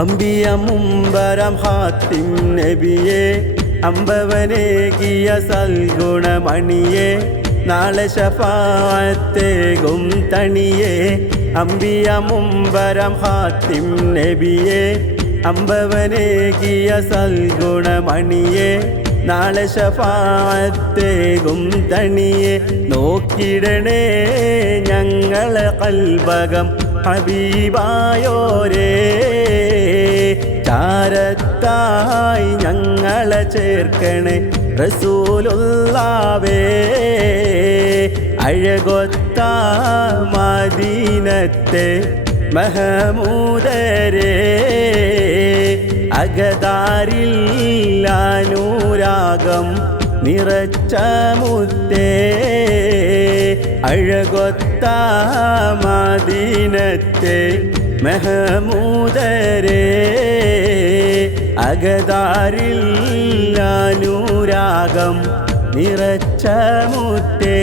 അമ്പിയ മുമ്പരം ഹാത്തിം നബിയെ അമ്പവനേകിയ സൽഗുണമണിയെ നാളെ ശഫാഅത്തേകും തണിയെ അമ്പിയ മുമ്പരം ഹാത്തിം നബിയെ അമ്പവനേകിയ സൽഗുണമണിയെ നാളെ ശഫാഅത്തേകും തണിയെ നോക്കിടണേ ഞങ്ങളെ ഖൽബകം ഹബീബായോരേ ചാരത്തായി ഞങ്ങളെ ചേർക്കണേ റസൂലുള്ളാവേ അഴകൊത്ത മദീനത്തെ മഹമൂദരേ അകതാരിൽ അനുരാഗം നിറച്ച മുത്തേ അഴകൊത്ത മദീനത്തെ മഹമൂദരേ അകതാരിൽ അനുരാഗം നിറച്ച മുത്തേ